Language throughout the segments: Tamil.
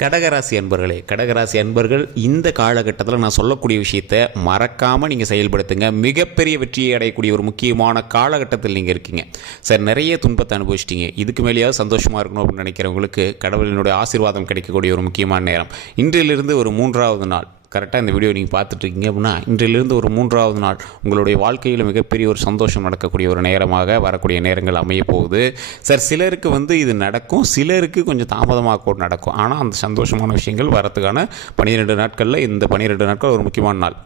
கடகராசி அன்பர்களே, கடகராசி அன்பர்கள் இந்த காலகட்டத்தில் நான் சொல்லக்கூடிய விஷயத்தை மறக்காமல் நீங்கள் செயல்படுத்துங்க. மிகப்பெரிய வெற்றியை அடையக்கூடிய ஒரு முக்கியமான காலகட்டத்தில் நீங்கள் இருக்கீங்க. சார், நிறைய துன்பத்தை அனுபவிச்சிட்டிங்க, இதுக்கு மேலேயாவது சந்தோஷமாக இருக்கணும் அப்படின்னு நினைக்கிறவங்களுக்கு கடவுளினுடைய ஆசீர்வாதம் கிடைக்கக்கூடிய ஒரு முக்கியமான நேரம். இன்றிலிருந்து ஒரு 3வது நாள், கரெக்டாக இந்த வீடியோ நீங்கள் பார்த்துட்ருக்கீங்க அப்படின்னா இன்றிலிருந்து ஒரு 3வது நாள் உங்களுடைய வாழ்க்கையில் மிகப்பெரிய ஒரு சந்தோஷம் நடக்கக்கூடிய ஒரு நேரமாக வரக்கூடிய நேரங்கள் அமைய போகுது. சார், சிலருக்கு இது நடக்கும், சிலருக்கு கொஞ்சம் தாமதமாக கூட நடக்கும். ஆனால் அந்த சந்தோஷமான விஷயங்கள் வரத்துக்கான 12 நாட்களில் இந்த 12 நாட்கள் ஒரு முக்கியமான நாள்.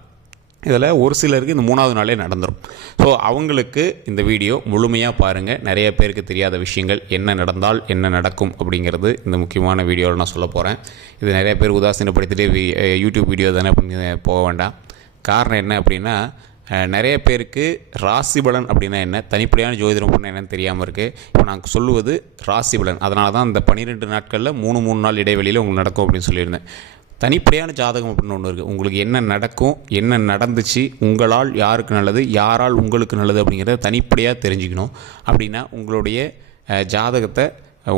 இதில் ஒரு சிலருக்கு இந்த 3வது நாளே நடந்துடும். ஸோ அவங்களுக்கு இந்த வீடியோ முழுமையாக பாருங்கள். நிறைய பேருக்கு தெரியாத விஷயங்கள் என்ன நடந்தால் என்ன நடக்கும் அப்படிங்கிறது இந்த முக்கியமான வீடியோவில் நான் சொல்ல போகிறேன். இது நிறைய பேர் உதாசீனப்படுத்திட்டு யூடியூப் வீடியோ தானே அப்படின்னு போக வேண்டாம். காரணம் என்ன அப்படின்னா, நிறைய பேருக்கு ராசி பலன் அப்படின்னா என்ன, தனிப்படையான ஜோதிடம் அப்படின்னா என்னன்னு தெரியாமல் இருக்குது. இப்போ நான் சொல்லுவது ராசி பலன். அதனால தான் இந்த 12 நாட்களில் 3 நாள் இடைவெளியில் உங்களுக்கு நடக்கும் அப்படின்னு சொல்லியிருந்தேன். தனிப்படையான ஜாதகம் அப்படின்னு ஒன்று இருக்குது. உங்களுக்கு என்ன நடக்கும், என்ன நடந்துச்சு, உங்களால் யாருக்கு நல்லது, யாரால் உங்களுக்கு நல்லது அப்படிங்கிறத தனிப்படையாக தெரிஞ்சுக்கணும். அப்படின்னா உங்களுடைய ஜாதகத்தை,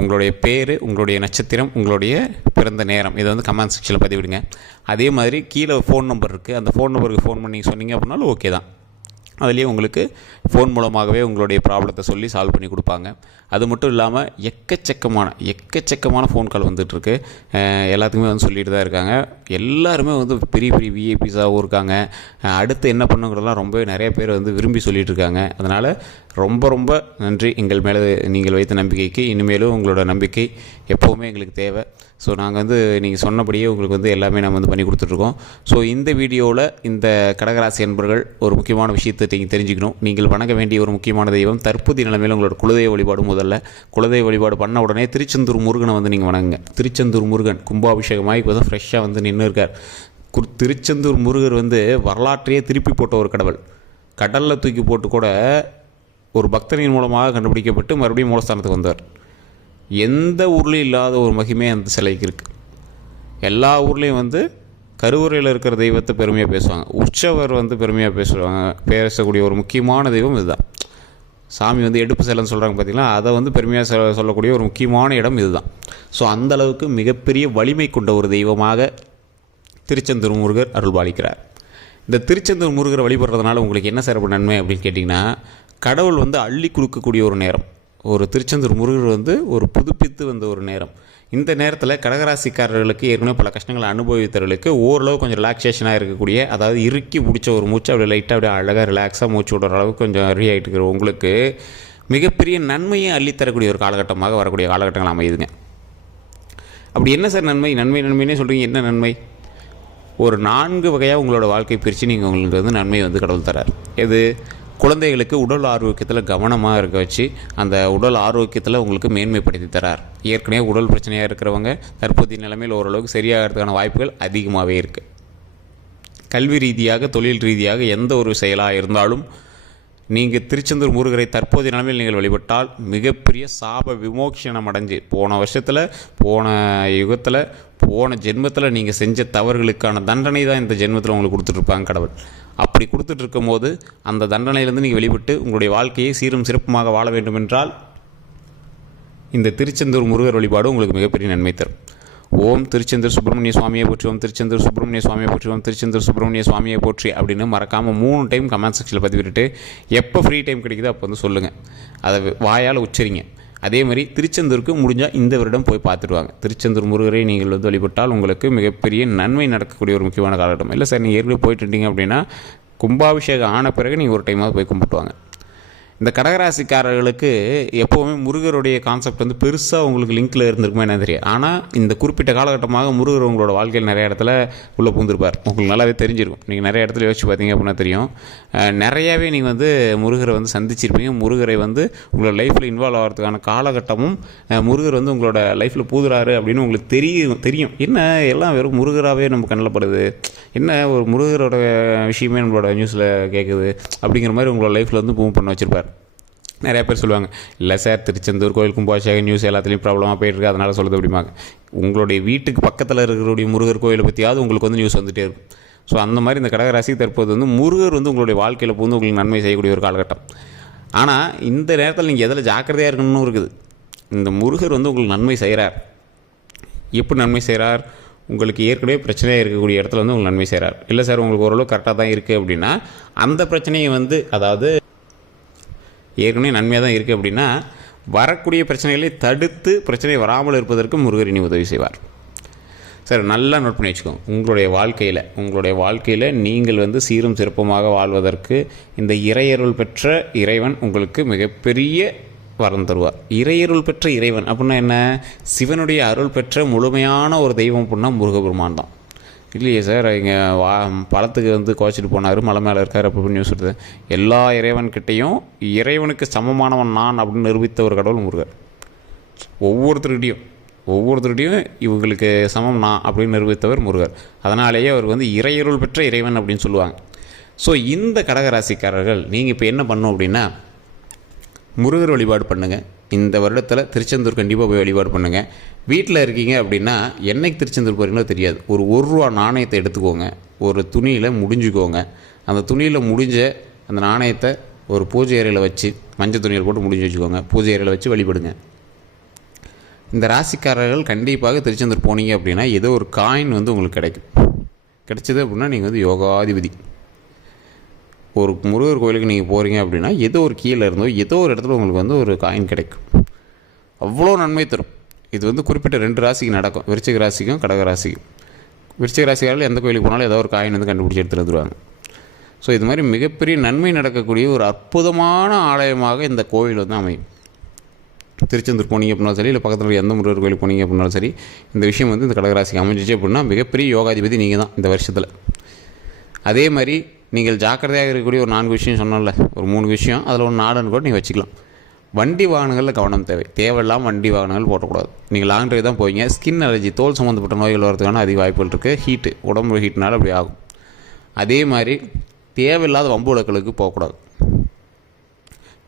உங்களுடைய பேர், உங்களுடைய நட்சத்திரம், உங்களுடைய பிறந்த நேரம் இதை கமெண்ட் செக்ஷனில் பதிவிடுங்க. அதே மாதிரி கீழே ஃபோன் நம்பர் இருக்குது, அந்த ஃபோன் நம்பருக்கு ஃபோன் பண்ணி சொன்னீங்க அப்படின்னாலும் ஓகே தான். அதுலேயே உங்களுக்கு ஃபோன் மூலமாகவே உங்களுடைய ப்ராப்ளத்தை சொல்லி சால்வ் பண்ணி கொடுப்பாங்க. அது மட்டும் இல்லாமல் எக்கச்சக்கமான ஃபோன் கால் வந்துட்டுருக்கு. எல்லாத்துக்குமே சொல்லிட்டு தான் இருக்காங்க. எல்லாருமே பெரிய பெரிய விஐபிஸாகவும் இருக்காங்க. அடுத்து என்ன பண்ணுங்கிறதெல்லாம் ரொம்ப நிறைய பேர் விரும்பி சொல்லிகிட்டு இருக்காங்க. அதனால் ரொம்ப நன்றி எங்கள் மேலே நீங்கள் வைத்த நம்பிக்கைக்கு. இனிமேலும் உங்களோட நம்பிக்கை எப்போவுமே எங்களுக்கு தேவை. ஸோ நாங்கள் நீங்கள் சொன்னபடியே உங்களுக்கு எல்லாமே நம்ம பண்ணி கொடுத்துட்ருக்கோம். ஸோ இந்த வீடியோவில் இந்த கடகராசி அன்பர்கள் ஒரு முக்கியமான விஷயத்தை நீங்கள் தெரிஞ்சுக்கணும். நீங்கள் வணங்க வேண்டிய ஒரு முக்கியமான தெய்வம் தற்போதைய நிலைமையில் உங்களோட குலதெய்வ வழிபாடு. முதல்ல குலதெய்வ வழிபாடு பண்ண உடனே திருச்செந்தூர் முருகனை நீங்கள் வணங்குங்க. திருச்செந்தூர் முருகன் கும்பாபிஷேகமாக இப்போ தான் ஃப்ரெஷ்ஷாக நின்று இருக்கார். திருச்செந்தூர் முருகர் வரலாற்றையே திருப்பி போட்ட ஒரு கடவுள். கடலில் தூக்கி போட்டு கூட ஒரு பக்தனின் மூலமாக கண்டுபிடிக்கப்பட்டு மறுபடியும் மூலஸ்தானத்துக்கு வந்தார். எந்த ஊர்லேயும் இல்லாத ஒரு மகிமை அந்த சிலைக்கு இருக்குது. எல்லா ஊர்லேயும் கருவறையில் இருக்கிற தெய்வத்தை பெருமையாக பேசுவாங்க. உற்சவர் பெருமையாக பேசக்கூடிய ஒரு முக்கியமான தெய்வம் இதுதான். சாமி எடுப்பு சிலைன்னு சொல்கிறாங்க பார்த்தீங்களா, அதை பெருமையாக சொல்லக்கூடிய ஒரு முக்கியமான இடம் இதுதான். ஸோ அந்தளவுக்கு மிகப்பெரிய வலிமை கொண்ட ஒரு தெய்வமாக திருச்செந்தூர் முருகர் அருள்பாலிக்கிறார். இந்த திருச்செந்தூர் முருகரை வழிபடுறதுனால உங்களுக்கு என்ன சிறப்பு நன்மை அப்படின்னு கேட்டிங்கன்னா, கடவுள் அள்ளி கொடுக்கக்கூடிய ஒரு நேரம். ஒரு திருச்செந்தூர் முருகர் ஒரு புதுப்பித்து ஒரு நேரம். இந்த நேரத்தில் கடகராசிக்காரர்களுக்கு ஏற்கனவே பல கஷ்டங்களை அனுபவித்தவர்களுக்கு ஓரளவு கொஞ்சம் ரிலாக்ஸேஷனாக இருக்கக்கூடிய, அதாவது இறுக்கி பிடிச்ச ஒரு மூச்சு அப்படியே லைட்டாக அப்படியே அழகாக ரிலாக்ஸாக மூச்சு விடுற அளவுக்கு கொஞ்சம் ரெடி ஆகிட்டு இருக்கிற உங்களுக்கு மிகப்பெரிய நன்மையை அள்ளித்தரக்கூடிய ஒரு காலகட்டமாக வரக்கூடிய காலகட்டங்கள் அமையுதுங்க. அப்படி என்ன சார் நன்மைன்னே சொல்கிறீங்க, என்ன நன்மை? ஒரு 4 வகையாக உங்களோட வாழ்க்கை பிரித்து நீங்கள் உங்களுக்கு நன்மை கடவுள் தரார். எது? குழந்தைகளுக்கு உடல் ஆரோக்கியத்தில் கவனமாக இருக்க வச்சு அந்த உடல் ஆரோக்கியத்தில் உங்களுக்கு மேன்மைப்படுத்தி தரார். ஏற்கனவே உடல் பிரச்சனையாக இருக்கிறவங்க தற்போதைய நிலைமையில் ஓரளவுக்கு சரியாகிறதுக்கான வாய்ப்புகள் அதிகமாகவே இருக்குது. கல்வி ரீதியாக, தொழில் ரீதியாக எந்த ஒரு செயலாக இருந்தாலும் நீங்கள் திருச்செந்தூர் முருகரை தற்போதைய நிலைமையில் நீங்கள் வழிபட்டால் மிகப்பெரிய சாப விமோசனம் அடைஞ்சு போன வருஷத்தில், போன யுகத்தில், போன ஜென்மத்தில் நீங்கள் செஞ்ச தவறுகளுக்கான தண்டனை தான் இந்த ஜென்மத்தில் உங்களுக்கு கொடுத்துட்ருப்பாங்க கடவுள். அப்படி கொடுத்துட்ருக்கும் போது அந்த தண்டனையிலேருந்து நீங்கள் வெளிப்பட்டு உங்களுடைய வாழ்க்கையை சீரும் சிறப்புமாக வாழ வேண்டும் என்றால் இந்த திருச்செந்தூர் முருகர் வழிபாடு உங்களுக்கு மிகப்பெரிய நன்மை தரும். ஓம் திருச்செந்தூர் சுப்பிரமணிய சுவாமியை போற்றி, ஓம் திருச்செந்தூர் சுப்பிரமணிய சுவாமியை போற்றி, ஓம் திருச்செந்தூர் சுப்பிரமணிய சுவாமியை போற்றி அப்படின்னு மறக்காமல் 3 டைம் கமெண்ட் செக்ஷனில் பதிவிட்டு எப்போ ஃப்ரீ டைம் கிடைக்குதோ அப்போ சொல்லுங்கள். அதை வாயால் உச்சரிங்க. அதே மாதிரி திருச்செந்தூருக்கு முடிஞ்சால் இந்த வருடம் போய் பார்த்துடுவாங்க. திருச்செந்தூர் முருகரை நீங்கள் வழிபட்டால் உங்களுக்கு மிகப்பெரிய நன்மை நடக்கக்கூடிய ஒரு முக்கியமான காலகட்டம். இல்லை சார், நீங்கள் ஏற்கனவே போயிட்டுருந்தீங்க அப்படின்னா கும்பாபிஷேகம் ஆன பிறகு நீங்கள் ஒரு டைமாவது போய் கும்பிட்டுவாங்க. இந்த கடகராசிக்காரர்களுக்கு எப்போவுமே முருகருடைய கான்செப்ட் பெருசாக உங்களுக்கு லிங்கில் இருந்திருக்குமே என்ன தெரியாது. ஆனால் இந்த குறிப்பிட்ட காலகட்டமாக முருகர் உங்களோட வாழ்க்கையில் நிறைய இடத்துல உள்ளே பூந்திருப்பார். உங்களுக்கு நல்லாவே தெரிஞ்சிருக்கும். நீங்கள் நிறைய இடத்துல யோசிச்சு பார்த்தீங்க அப்படின்னா தெரியும். நிறையாவே நீங்கள் முருகரை சந்திச்சிருப்பீங்க. முருகரை உங்களோட லைஃப்பில் இன்வால்வ் ஆகிறதுக்கான காலகட்டமும் முருகர் உங்களோட லைஃப்பில் பூதுறாரு அப்படின்னு உங்களுக்கு தெரியும். என்ன எல்லாம் வெறும் முருகராகவே நம்ம கண்ணப்படுது, என்ன ஒரு முருகரோட விஷயமே நம்மளோட நியூஸில் கேட்குது அப்படிங்கிற மாதிரி உங்களோட லைஃப்பில் மூவ் பண்ண வச்சுருப்பார். நிறைய பேர் சொல்லுவாங்க, இல்லை சார் திருச்செந்தூர் கோயில் கும்பாபிஷேகம் நியூஸ் எல்லாத்துலேயும் ப்ராப்ளமாக போயிட்டுருக்கு, அதனால் சொல்லுது அப்படிமாங்க. உங்களுடைய வீட்டுக்கு பக்கத்தில் இருக்கிற முருகர் கோயிலை பற்றியாவது உங்களுக்கு நியூஸ் வந்துகிட்டே இருக்கும். ஸோ அந்த மாதிரி இந்த கடகராசி தற்போது முருகர் உங்களுடைய வாழ்க்கையில் உங்களுக்கு நன்மை செய்யக்கூடிய ஒரு காலகட்டம். ஆனால் இந்த நேரத்தில் நீங்கள் எதில் ஜாக்கிரதையாக இருக்கணும்னு இருக்குது. இந்த முருகர் உங்களுக்கு நன்மை செய்கிறார். எப்படி நன்மை செய்கிறார்? உங்களுக்கு ஏற்கனவே பிரச்சனையாக இருக்கக்கூடிய இடத்துல வந்து உங்களுக்கு நன்மை செய்கிறார். இல்லை சார் உங்களுக்கு ஓரளவு கரெக்டாக தான் இருக்குது அப்படின்னா அந்த பிரச்சனையை வந்து அதாவது ஏற்கனவே நன்மையாக தான் இருக்குது அப்படின்னா வரக்கூடிய பிரச்சனைகளை தடுத்து பிரச்சனை வராமல் இருப்பதற்கு முருகர் இனி உதவி செய்வார். சார் நல்லா நோட் பண்ணி வச்சுக்கோங்க. உங்களுடைய வாழ்க்கையில் நீங்கள் வந்து சீரும் சிறப்புமாக வாழ்வதற்கு இந்த இறையருள் பெற்ற இறைவன் உங்களுக்கு மிகப்பெரிய வரம் தருவார். இறையருள் பெற்ற இறைவன் அப்படின்னா என்ன? சிவனுடைய அருள் பெற்ற முழுமையான ஒரு தெய்வம் அப்படின்னா முருகபெருமான் தான். இல்லையே சார் இங்கே பழத்துக்கு வந்து குறைச்சிட்டு போனார், மலை மேலே இருக்கார் அப்படின்னு நியூஸ் வருது. எல்லா இறைவன்கிட்டையும் இறைவனுக்கு சமமானவன் நான் அப்படின்னு நிரூபித்த ஒரு கடவுள் முருகர். ஒவ்வொருத்தருடையும் இவங்களுக்கு சமம் நான் அப்படின்னு நிரூபித்தவர் முருகர். அதனாலேயே அவர் வந்து இறையருள் பெற்ற இறைவன் அப்படின்னு சொல்லுவாங்க. ஸோ இந்த கடகராசிக்காரர்கள் நீங்கள் இப்போ என்ன பண்ணணும் அப்படின்னா முருகர் வழிபாடு பண்ணுங்கள். இந்த வருடத்தில் திருச்செந்தூர் கண்டிப்பாக போய் வழிபாடு பண்ணுங்கள். வீட்டில் இருக்கீங்க அப்படின்னா என்னைக்கு திருச்செந்தூர் போகிறீங்களோ தெரியாது, ஒரு ரூபா நாணயத்தை எடுத்துக்கோங்க, ஒரு துணியில் முடிஞ்சுக்கோங்க. அந்த துணியில் முடிஞ்ச அந்த நாணயத்தை ஒரு பூஜை அறையில் வச்சு மஞ்சள் துணியில் போட்டு முடிஞ்சு வச்சுக்கோங்க. பூஜை அறையில் வச்சு வழிபடுங்க. இந்த ராசிக்காரர்கள் கண்டிப்பாக திருச்செந்தூர் போனீங்க அப்படின்னா ஏதோ ஒரு காயின் வந்து உங்களுக்கு கிடைச்சது அப்படின்னா நீங்கள் வந்து யோகாதிபதி. ஒரு முருகர் கோயிலுக்கு நீங்கள் போகிறீங்க அப்படின்னா ஏதோ ஒரு கீழே இருந்தோ ஏதோ ஒரு இடத்துல உங்களுக்கு வந்து ஒரு காயின் கிடைக்கும். அவ்வளோ நன்மை தரும். இது வந்து குறிப்பிட்ட 2 ராசிக்கு நடக்கும், விருச்சிக ராசிக்கும் கடக ராசிக்கும். விருச்சிக ராசிக்காரர்கள் எந்த கோயிலுக்கு போனாலும் ஏதோ ஒரு காயின் வந்து கண்டுபிடிச்சி எடுத்துகிட்டு வந்துடுவாங்க. ஸோ இது மாதிரி மிகப்பெரிய நன்மை நடக்கக்கூடிய ஒரு அற்புதமான ஆலயமாக இந்த கோவில் வந்து அமையும். திருச்செந்தூர் போனீங்க அப்படின்னாலும் சரி, இல்லை பக்கத்தில் எந்த முருகர் கோயிலுக்கு போனீங்க அப்படின்னாலும் சரி, இந்த விஷயம் வந்து இந்த கடகராசிக்கு அமைஞ்சிச்சு அப்படின்னா மிகப்பெரிய யோகாதிபதி நீங்கள் தான் இந்த வருஷத்தில். அதே மாதிரி நீங்கள் ஜாக்கிரதையாக இருக்கக்கூடிய ஒரு 4 விஷயம் சொன்னோம்ல, ஒரு 3 விஷயம், அதில் ஒரு 4 கூட நீங்கள் வச்சுக்கலாம். வண்டி வாகனங்களில் கவனம் தேவையில்லாமல் வண்டி வாகனங்கள் போட்டக்கூடாது. நீங்கள் லாங் ட்ரைவ் தான் போவீங்க, ஸ்கின் அலர்ஜி, தோல் சம்மந்தப்பட்ட நோய்கள் வரதுக்கான அதிக வாய்ப்புகள் இருக்குது. ஹீட்டு, உடம்பு ஹீட்னால அப்படி ஆகும். அதே மாதிரி தேவையில்லாத வம்பு வழக்குகளுக்கு போகக்கூடாது.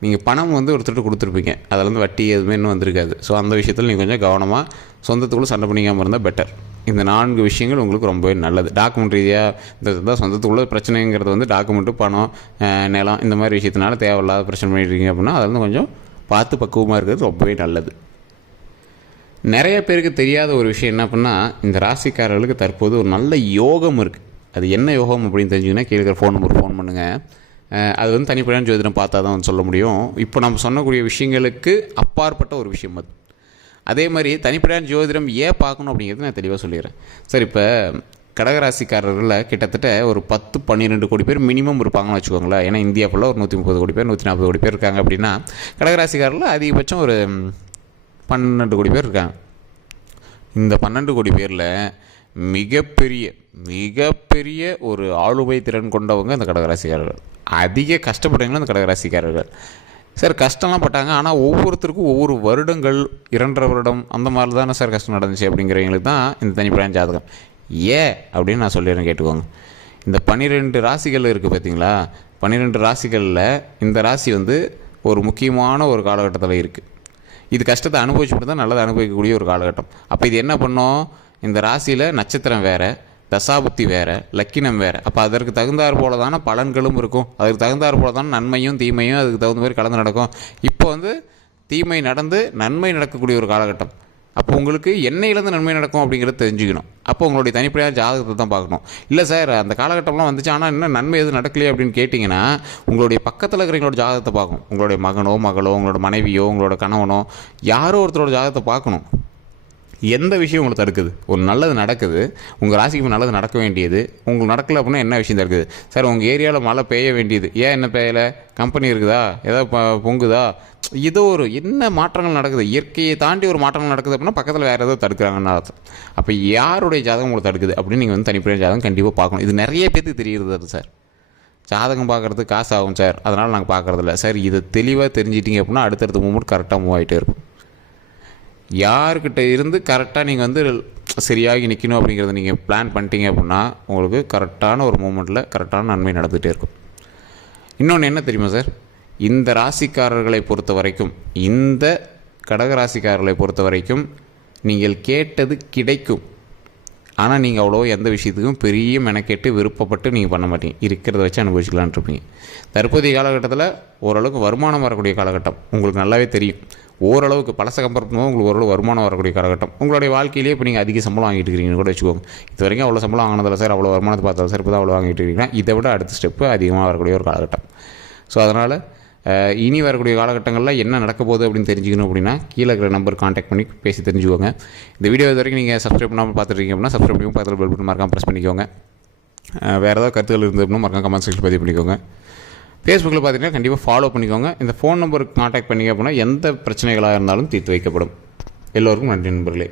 நீங்கள் பணம் வந்து ஒருத்தர்கிட்ட கொடுத்துருப்பீங்க, அதில் வந்து வட்டி எதுவுமே இன்னும் வந்திருக்காது. ஸோ அந்த விஷயத்தில் நீங்கள் கொஞ்சம் கவனமாக சொந்தத்துக்குள்ளே சண்டை பண்ணிக்காமல் இருந்தால் பெட்டர். இந்த 4 விஷயங்கள் உங்களுக்கு ரொம்பவே நல்லது. டாக்குமெண்ட் ரீதியாக இந்த சொந்தத்துக்குள்ள பிரச்சனைங்கிறது வந்து டாக்குமெண்ட்டு, பணம், நிலம், இந்த மாதிரி விஷயத்தினால தேவையில்லாத பிரச்சனை பண்ணிட்டுருக்கீங்க அப்படின்னா அதில் வந்து கொஞ்சம் பார்த்து பக்குவமாக இருக்கிறது ரொம்பவே நல்லது. நிறைய பேருக்கு தெரியாத ஒரு விஷயம் என்ன அப்படின்னா, இந்த ராசிக்காரர்களுக்கு தற்போது ஒரு நல்ல யோகம் இருக்குது. அது என்ன யோகம் அப்படின்னு தெரிஞ்சுங்கன்னா கீழே ஃபோன் நம்பருக்கு ஃபோன் பண்ணுங்கள். அது வந்து தனிப்படையான ஜோதிடம் பார்த்தா தான் வந்து சொல்ல முடியும். இப்போ நம்ம சொன்னக்கூடிய விஷயங்களுக்கு அப்பாற்பட்ட ஒரு விஷயம் அது. அதே மாதிரி தனிப்படையான ஜோதிடம் ஏன் பார்க்கணும் அப்படிங்கிறது நான் தெளிவாக சொல்லிடுறேன். சார் இப்போ கடகராசிக்காரர்களில் கிட்டத்தட்ட ஒரு 10-12 கோடி பேர் மினிமம் இருப்பாங்கன்னு வச்சுக்கோங்களேன். ஏன்னா இந்தியா ஃபுல்லாக ஒரு 130 கோடி பேர் 140 கோடி பேர் இருக்காங்க அப்படின்னா கடகராசிக்காரர்கள் அதிகபட்சம் ஒரு 12 கோடி பேர் இருக்காங்க. இந்த 12 கோடி பேரில் மிகப்பெரிய ஒரு ஆளுமை திறன் கொண்டவங்க இந்த கடகராசிக்காரர்கள். அதிக கஷ்டப்படுறவங்களும் இந்த கடகராசிக்காரர்கள். சார் கஷ்டம்லாம் பட்டாங்க, ஆனால் ஒவ்வொருத்தருக்கும் ஒவ்வொரு வருடங்கள் 2.5 வருடம் அந்த மாதிரி தானே சார் கஷ்டம் நடந்துச்சு அப்படிங்கிறவங்களுக்கு தான் இந்த தனிப்படையான ஜாதகம். அப்படின்னு நான் சொல்லிடுறேன், கேட்டுக்கோங்க. இந்த 12 ராசிகள் இருக்குது பார்த்தீங்களா, 12 ராசிகளில் இந்த ராசி வந்து ஒரு முக்கியமான ஒரு காலகட்டத்தில் இருக்குது. இது கஷ்டத்தை அனுபவிச்சுட்டு தான் நல்லதை அனுபவிக்கக்கூடிய ஒரு காலகட்டம். அப்போ இது என்ன பண்ணோம், இந்த ராசியில் நட்சத்திரம் வேறு, தசாபுத்தி வேறு, லக்கினம் வேறு. அப்போ அதற்கு தகுந்தாற் போல தானே பலன்களும் இருக்கும், அதற்கு தகுந்தாற் போல தானே நன்மையும் தீமையும் அதுக்கு தகுந்த மாதிரி கலந்து நடக்கும். இப்போ வந்து தீமை நடந்து நன்மை நடக்கக்கூடிய ஒரு காலகட்டம். அப்போ உங்களுக்கு என்னையிலேருந்து நன்மை நடக்கும் அப்படிங்கிறத தெரிஞ்சுக்கணும். அப்போ உங்களுடைய தனிப்படையான ஜாதகத்தை தான் பார்க்கணும். இல்லை சார் அந்த காலகட்டம்லாம் வந்துச்சு ஆனால் இன்னும் நன்மை எதுவும் நடக்கலையே அப்படின்னு கேட்டிங்கன்னா உங்களுடைய பக்கத்தில் இருக்கிறவங்களோட ஜாதகத்தை பார்க்கணும். உங்களுடைய மகனோ மகளோ உங்களோட மனைவியோ உங்களோட கணவனோ யாரோ ஒருத்தரோட ஜாதகத்தை பார்க்கணும். எந்த விஷயம் உங்களுக்கு தடுக்குது? ஒரு நல்லது நடக்குது, உங்கள் ராசிக்கு நல்லது நடக்க வேண்டியது உங்களுக்கு நடக்கலை அப்படின்னா என்ன விஷயம் தடுக்குது? சார் உங்கள் ஏரியாவில் மழை பெய்ய வேண்டியது, ஏன் என்ன பெய்யலை? கம்பெனி இருக்குதா, ஏதாவது பொங்குதா, ஏதோ ஒரு என்ன மாற்றங்கள் நடக்குது, இயற்கையை தாண்டி ஒரு மாற்றங்கள் நடக்குது அப்படின்னா பக்கத்தில் வேறு ஏதோ தடுக்கிறாங்கன்னு அர்த்தம். அப்போ யாருடைய ஜாதகம் உங்களுக்கு தடுக்குது அப்படின்னு நீங்கள் வந்து தனிப்படையான ஜாதகம் கண்டிப்பாக பார்க்கணும். இது நிறைய பேருக்கு தெரியுறது சார். ஜாதகம் பார்க்குறதுக்கு காசு ஆகும் சார், அதனால் நாங்கள் பார்க்குறதில்ல சார். இதை தெளிவாக தெரிஞ்சிட்டிங்க அப்படின்னா அடுத்தடுத்த மூமெண்ட் கரெக்டாக மூவ் ஆகிட்டே இருக்கும். யார்கிட்ட இருந்து கரெக்டாக நீங்கள் வந்து சரியாகி நிற்கணும் அப்படிங்கிறத நீங்கள் பிளான் பண்ணிட்டீங்க அப்படின்னா உங்களுக்கு கரெக்டான ஒரு மூமெண்ட்டில் கரெக்டான நன்மை நடந்துகிட்டே இருக்கும். இன்னொன்று என்ன தெரியுமா சார், இந்த ராசிக்காரர்களை பொறுத்த வரைக்கும், இந்த கடகராசிக்காரர்களை பொறுத்த வரைக்கும் நீங்கள் கேட்டது கிடைக்கும். ஆனால் நீங்கள் அவ்வளோ எந்த விஷயத்துக்கும் பெரிய மெனக்கெட்டு விருப்பப்பட்டு நீங்கள் பண்ண மாட்டீங்க, இருக்கிறத வச்சு அனுபவிச்சுக்கலான்ட்டு இருப்பீங்க. தற்போதைய காலகட்டத்தில் ஓரளவுக்கு வருமானம் வரக்கூடிய காலகட்டம் உங்களுக்கு நல்லாவே தெரியும். ஓரளவுக்கு பழசை கம்பேர் பண்ணும்போது உங்களுக்கு ஓரளவு வருமானம் வரக்கூடிய காலகட்டம். உங்களுடைய வாழ்க்கையிலேயே இப்போ நீங்கள் அதிக சம்பளம் வாங்கிட்டு இருக்கிறீங்கன்னு கூட வச்சுக்கோங்க. இது வரைக்கும் அவ்வளோ சம்பளம் வாங்கினதில்ல சார், அவ்வளோ வருமானத்தை பார்த்தாலும் சார், இப்போ தான் அவ்வளோ வாங்கிட்டு இருக்கீங்கன்னா இதை விட அடுத்த ஸ்டெப்பு அதிகமாக வரக்கூடிய ஒரு காலகட்டம். ஸோ அதனால் இனி வரக்கூடிய காலகட்டங்களில் என்ன நடக்க போகுது அப்படின்னு தெரிஞ்சுக்கணும் அப்படின்னா கீழே இருக்கிற நம்பர் கான்டாக்ட் பண்ணி பேசி தெரிஞ்சுக்கோங்க. இந்த வீடியோ இது வரைக்கும் நீங்கள் சப்ஸ்கிரைப் பண்ணாமல் பார்த்துருக்கீங்க அப்படின்னா சப்ஸ்கிரைப் பண்ணி பக்கத்தில் பெல் பட்டன் மறக்காம ப்ரெஸ் பண்ணிக்கோங்க. வேறு ஏதாவது கருத்துக்கள் இருந்தது அப்படின்னா மறக்காம கமெண்ட் செக்ஷன் பதிவு பண்ணிக்கோங்க. ஃபேஸ்புக்கில் பார்த்தீங்கன்னா கண்டிப்பாக ஃபாலோ பண்ணிக்கோங்க. இந்த ஃபோன் நம்பருக்கு கான்டாக்ட் பண்ணிங்க அப்படின்னா எந்த பிரச்சனைகளாக இருந்தாலும் தீர்த்து வைக்கப்படும். எல்லோருக்கும் நன்றி நண்பர்களே.